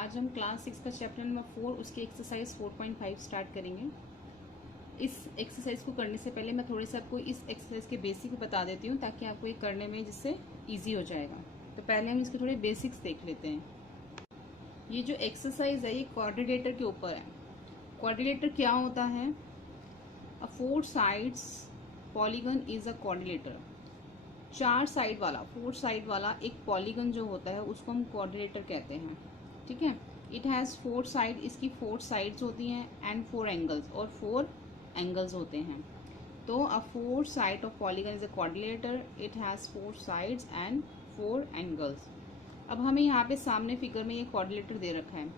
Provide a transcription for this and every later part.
आज हम क्लास 6 का चैप्टर नंबर 4 उसकी एक्सरसाइज 4.5 स्टार्ट करेंगे। इस एक्सरसाइज को करने से पहले मैं थोड़े से आपको इस एक्सरसाइज के बेसिक बता देती हूँ ताकि आपको ये करने में जिससे इजी हो जाएगा। तो पहले हम इसके थोड़े बेसिक्स देख लेते हैं। ये जो एक्सरसाइज है ये क्वाड्रिलेटर के ऊपर है। क्वाड्रिलेटर क्या होता है? अ 4 sides polygon is a quadrilateral. 4 side वाला 4 साइड वाला एक पॉलीगन जो होता है उसको हम क्वाड्रिलेटर कहते हैं। ठीक है। इट हैज़ 4 साइड, इसकी 4 साइड्स होती हैं एंड 4 एंगल्स, और 4 एंगल्स होते हैं। तो अ 4 side of polygon is a quadrilateral. It has 4 sides and 4 angles. अब हमें यहाँ पे सामने फिगर में ये क्वाड्रिलेटर दे रखा है,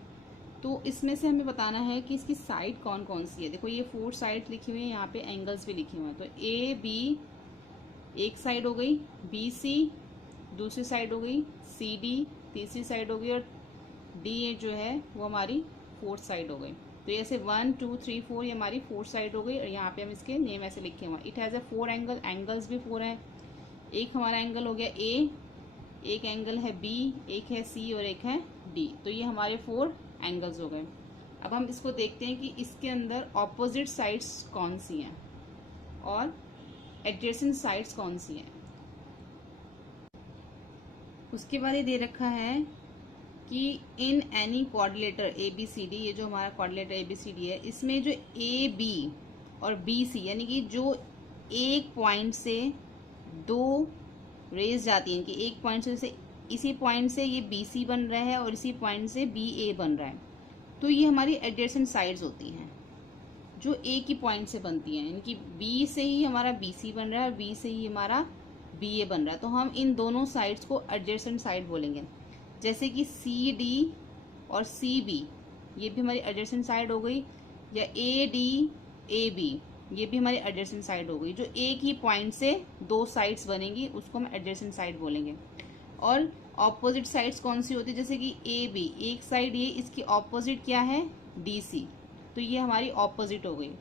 तो इसमें से हमें बताना है कि इसकी साइड कौन कौन सी है। देखो ये 4 साइड लिखी हुई है, यहाँ पे एंगल्स भी लिखे हुए हैं। तो ए बी एक साइड हो गई, बी सी दूसरी साइड हो गई, सी डी तीसरी साइड हो गई, और डी जो है वो हमारी 4th साइड हो गई। तो ऐसे 1 2 3 4 ये हमारी 4th साइड हो गई, और यहाँ पे हम इसके नेम ऐसे लिखे हुए हैं। It has a 4 angle, angles भी 4 हैं। एक हमारा एंगल हो गया ए, एक एंगल है बी, एक है सी और एक है डी। तो ये हमारे 4 एंगल्स हो गए। अब हम इसको देखते हैं कि इसके अंदर ऑपोजिट साइड्स कौन सी हैं और एडजेसेंट साइड्स कौन सी हैं। उसके बाद ये दे रखा है कि in any quadrilateral A B C D, ये जो हमारा quadrilateral A B C D है, इसमें जो ए बी और बी सी यानी कि जो एक पॉइंट से दो रेज जाती हैं, कि एक पॉइंट से इसी पॉइंट से ये बी सी बन रहा है और इसी पॉइंट से बी ए बन रहा है, तो ये हमारी एडजेसेंट साइड्स होती हैं जो एक ही पॉइंट से बनती हैं। यानी कि बी से ही हमारा बी सी बन रहा है और बी से ही हमारा बी ए बन रहा है, तो हम इन दोनों साइड्स को एडजेसेंट साइड बोलेंगे। जैसे कि सी डी और सी बी ये भी हमारी एडजेसेंट साइड हो गई, या ए डी ए बी ये भी हमारी एडजेसेंट साइड हो गई। जो एक ही पॉइंट से दो साइड्स बनेंगी उसको हम एडजेसेंट साइड बोलेंगे। और ऑपोजिट साइड्स कौन सी होती है? जैसे कि ए बी एक साइड, ये इसकी ऑपोजिट क्या है? डी सी, तो ये हमारी ऑपोजिट हो गई।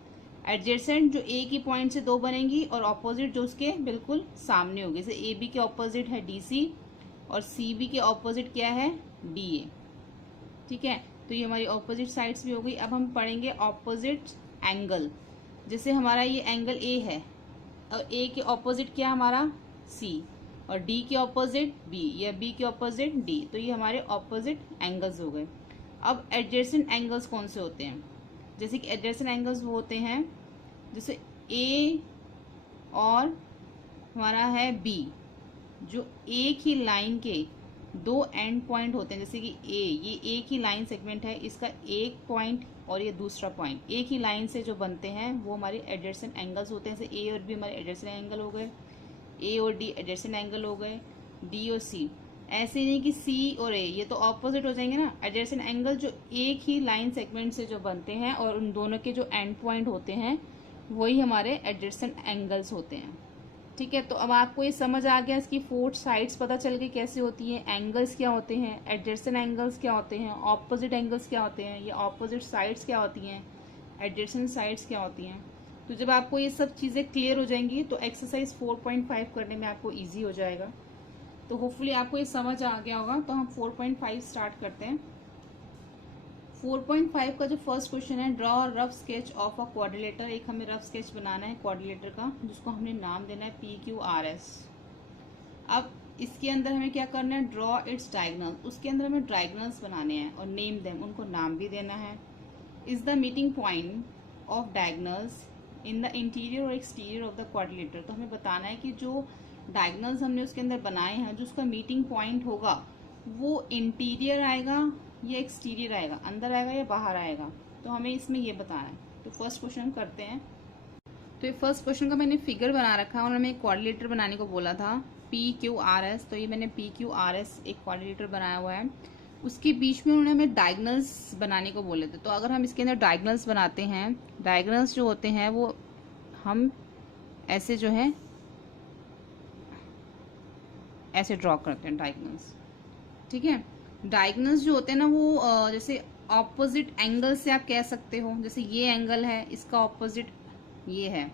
एडजेसेंट जो एक ही पॉइंट से दो बनेंगी, और ऑपोजिट जो उसके बिल्कुल सामने होगी। जैसे ए बी के ऑपोजिट है डी सी और सी बी के ऑपोजिट क्या है? D A. ठीक है, तो ये हमारी ऑपोजिट साइड्स भी हो गई। अब हम पढ़ेंगे ऑपोजिट एंगल। जैसे हमारा ये एंगल ए है और ए के ऑपोजिट क्या हमारा? सी, और डी के ऑपोजिट बी, या बी के ऑपोजिट डी, तो ये हमारे ऑपोजिट एंगल्स हो गए। अब एडजेसेंट एंगल्स कौन से होते हैं? जैसे कि एडजेसेंट एंगल्स वो होते हैं जैसे ए और हमारा है बी, जो एक ही लाइन के दो एंड पॉइंट होते हैं। जैसे कि ए, ये एक ही लाइन सेगमेंट है, इसका एक पॉइंट और ये दूसरा पॉइंट एक ही लाइन से जो बनते हैं वो हमारे एडजेसेंट एंगल्स होते हैं। जैसे ए और बी हमारे एडजेसेंट एंगल हो गए, ए और डी एडजेसेंट एंगल हो गए, डी और सी। ऐसे नहीं कि सी और ए, ये तो ऑपोजिट हो जाएंगे ना। एडजेसेंट एंगल जो एक ही लाइन सेगमेंट से जो बनते हैं और उन दोनों के जो एंड पॉइंट होते हैं वही हमारे एडजेसेंट एंगल्स होते हैं। ठीक है, तो अब आपको ये समझ आ गया, इसकी 4 साइड्स पता चल गई कैसे होती हैं, एंगल्स क्या होते हैं, एडजेसेंट एंगल्स क्या होते हैं, ऑपोजिट एंगल्स क्या होते हैं, ये ऑपोजिट साइड्स क्या होती हैं, एडजेसेंट साइड्स क्या होती हैं। तो जब आपको ये सब चीज़ें क्लियर हो जाएंगी तो एक्सरसाइज 4.5 करने में आपको ईजी हो जाएगा। तो होपफुली आपको ये समझ आ गया होगा। तो हम 4.5 स्टार्ट करते हैं। 4.5 का जो फर्स्ट क्वेश्चन है, draw rough sketch of a quadrilateral. एक हमें रफ स्केच बनाना है क्वाड्रिलेटर का, जिसको हमने नाम देना है पी क्यू आर एस। अब इसके अंदर हमें क्या करना है? Draw its diagonal. उसके अंदर हमें डायगोनल्स बनाने हैं और नेम देम, उनको नाम भी देना है। Is the meeting point of diagonals in the interior और एक्सटीरियर ऑफ द क्वाड्रिलेटर। तो हमें बताना है कि जो डायगोनल्स हमने उसके अंदर बनाए हैं, जो उसका मीटिंग पॉइंट होगा वो इंटीरियर आएगा या एक्सटीरियर आएगा, अंदर आएगा या बाहर आएगा। तो हमें इसमें ये बताना है। तो फर्स्ट क्वेश्चन करते हैं। तो ये फर्स्ट क्वेश्चन का मैंने फिगर बना रखा है और हमें क्वाड्रिलेटर बनाने को बोला था पी क्यू आर एस। तो ये मैंने पी क्यू आर एस एक क्वाड्रिलेटर बनाया हुआ है। उसके बीच में उन्होंने हमें डायगोनल्स बनाने को बोले थे। तो अगर हम इसके अंदर डायगोनल्स बनाते हैं, डायगोनल्स जो होते हैं वो हम ऐसे जो है ऐसे ड्रॉ करते हैं डायगोनल्स। ठीक है, डायगोनल्स जो होते हैं ना वो जैसे ऑपोजिट एंगल से आप कह सकते हो। जैसे ये एंगल है, इसका ऑपोजिट ये है,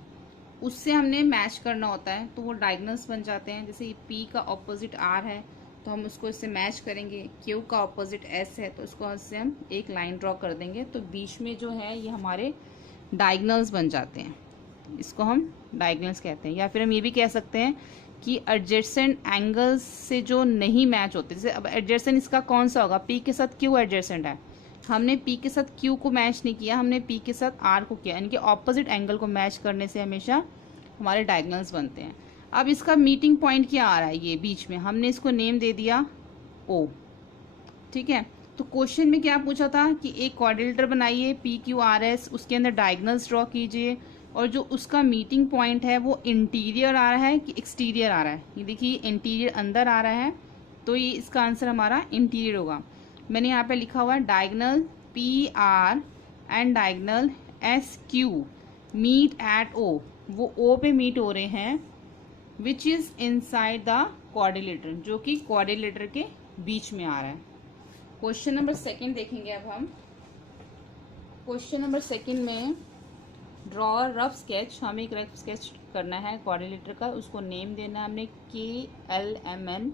उससे हमने मैच करना होता है तो वो डायगोनल्स बन जाते हैं। जैसे पी का ऑपोजिट आर है तो हम उसको इससे मैच करेंगे। क्यू का ऑपोजिट एस है तो उसको इससे हम एक लाइन ड्रॉ कर देंगे, तो बीच में जो है ये हमारे डायगनल्स बन जाते हैं, इसको हम डायगनल्स कहते हैं। या फिर हम ये भी कह सकते हैं कि एडजेसेंट एंगल्स से जो नहीं मैच होते, जैसे अब एडजेसेंट इसका कौन सा होगा, पी के साथ क्यू एडजेसेंट है, हमने पी के साथ क्यू को मैच नहीं किया, हमने पी के साथ आर को किया, यानी कि ऑपोजिट एंगल को मैच करने से हमेशा हमारे डायगनल्स बनते हैं। अब इसका मीटिंग पॉइंट क्या आ रहा है, ये बीच में हमने इसको नेम दे दिया ओ, ठीक है। तो क्वेश्चन में क्या पूछा था कि एक क्वाड्रिलेटर बनाइए पी क्यू आर एस, उसके अंदर डायगनल्स ड्रॉ कीजिए, और जो उसका मीटिंग पॉइंट है वो इंटीरियर आ रहा है कि एक्सटीरियर आ रहा है। ये देखिए इंटीरियर अंदर आ रहा है, तो ये इसका आंसर हमारा इंटीरियर होगा। मैंने यहाँ पे लिखा हुआ है diagonal P R and diagonal S Q meet at O, वो ओ पे मीट हो रहे हैं, which is inside the quadrilateral, जो कि क्वाड्रिलेटर के बीच में आ रहा है। क्वेश्चन नंबर सेकंड देखेंगे अब हम। क्वेश्चन नंबर सेकंड में ड्रॉ रफ स्केच, हमें एक रफ स्केच करना है क्वाड्रिलेटर का, उसको नेम देना है हमने KLMN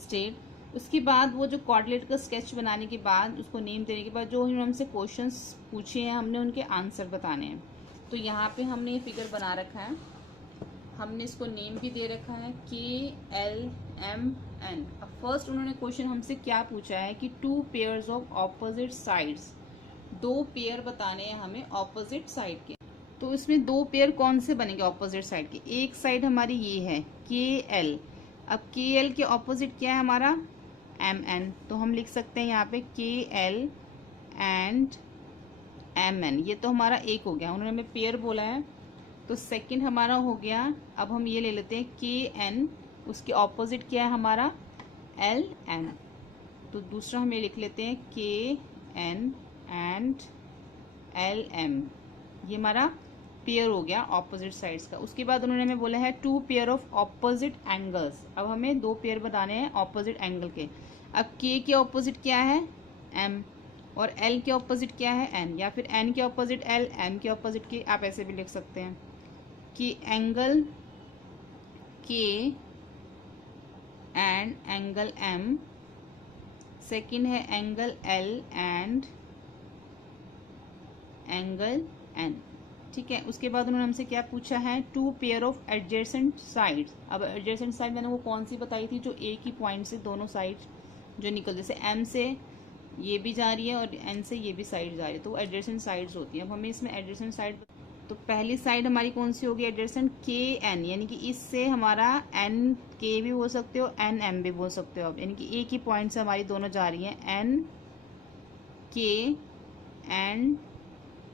स्टेट। उसके बाद वो जो क्वाड्रिलेटर का स्केच बनाने के बाद, उसको नेम देने के बाद जो हमसे क्वेश्चंस पूछे हैं हमने उनके आंसर बताने हैं। तो यहाँ पे हमने ये फिगर बना रखा है, हमने इसको नेम भी दे रखा है KLMN। अब फर्स्ट उन्होंने क्वेश्चन हमसे क्या पूछा है कि 2 pairs of opposite sides, 2 pair बताने हैं हमें ऑपोजिट साइड के। तो इसमें 2 पेयर कौन से बनेंगे ऑपोजिट साइड के, एक साइड हमारी ये है KL, अब KL के ऑपोजिट क्या है हमारा MN, तो हम लिख सकते हैं यहाँ पे KL एंड MN। ये तो हमारा एक हो गया, उन्होंने हमें पेयर बोला है, तो सेकंड हमारा हो गया। अब हम ये ले लेते हैं KN, उसके ऑपोजिट क्या है हमारा LM, तो दूसरा हम ये लिख लेते हैं KN एंड LM, ये हमारा पेयर हो गया ऑपोजिट साइड्स का। उसके बाद उन्होंने हमें बोला है 2 पेयर ऑफ ऑपोजिट एंगल्स, अब हमें 2 पेयर बनाने हैं ऑपोजिट एंगल के। अब K के ऑपोजिट क्या है M, और L के ऑपोजिट क्या है N, या फिर N के ऑपोजिट L, M के ऑपोजिट K, आप ऐसे भी लिख सकते हैं कि angle K and angle M, second है angle L and angle N, ठीक है। उसके बाद उन्होंने हमसे क्या पूछा है 2 पेयर ऑफ एडजेसेंट साइड्स। अब एडजेसेंट साइड मैंने वो कौन सी बताई थी, जो एक ही पॉइंट से दोनों साइड जो निकल, जैसे M से ये भी जा रही है और N से ये भी साइड जा रही है, तो वो एडजेसेंट साइड्स होती है। अब हमें इसमें एडजेसेंट साइड, तो पहली साइड हमारी कौन सी होगी एडजेसेंट KN, यानी कि इससे हमारा NK भी बोल सकते हो NM भी बोल सकते हो आप, यानी कि एक ही पॉइंट से हमारी दोनों जा रही हैं NK एंड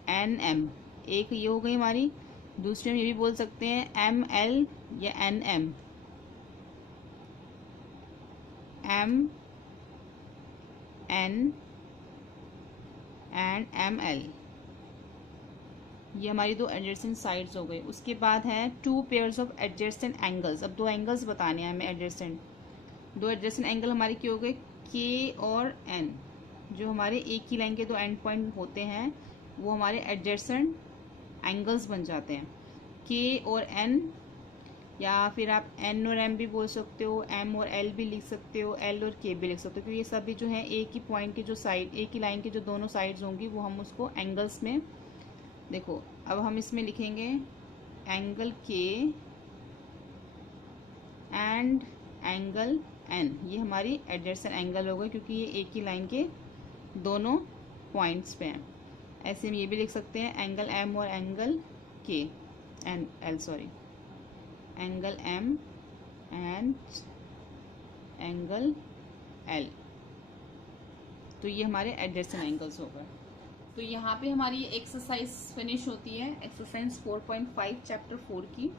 NM, एक ये हो गई हमारी। दूसरी हम ये भी बोल सकते हैं ML या NM, MN एंड ML, ये हमारी 2 एडजेसेंट साइड्स हो गई। उसके बाद है 2 पेयर्स ऑफ एडजेसेंट एंगल्स, अब 2 एंगल्स बताने हैं हमें एडजेसेंट। 2 एडजेसेंट एंगल हमारे क्या हो गए K और N, जो हमारे एक ही लाइन के 2 एंड पॉइंट होते हैं वो हमारे एडजेसेंट एंगल्स बन जाते हैं K और N, या फिर आप N और M भी बोल सकते हो, M और L भी लिख सकते हो, L और K भी लिख सकते हो, क्योंकि ये सभी जो है एक ही पॉइंट के जो साइड, एक ही लाइन के जो दोनों साइड्स होंगी वो हम उसको एंगल्स में, देखो अब हम इसमें लिखेंगे angle K and angle N, ये हमारी एडजेसेंट एंगल हो गई क्योंकि ये एक ही लाइन के दोनों पॉइंट्स पे हैं। ऐसे हम ये भी लिख सकते हैं एंगल M और angle K and L, sorry angle M and angle L, तो ये हमारे एडजेसेंट एंगल्स हो गए। तो यहाँ पे हमारी एक्सरसाइज फिनिश होती है, एक्सरसाइज 4.5 चैप्टर 4 की।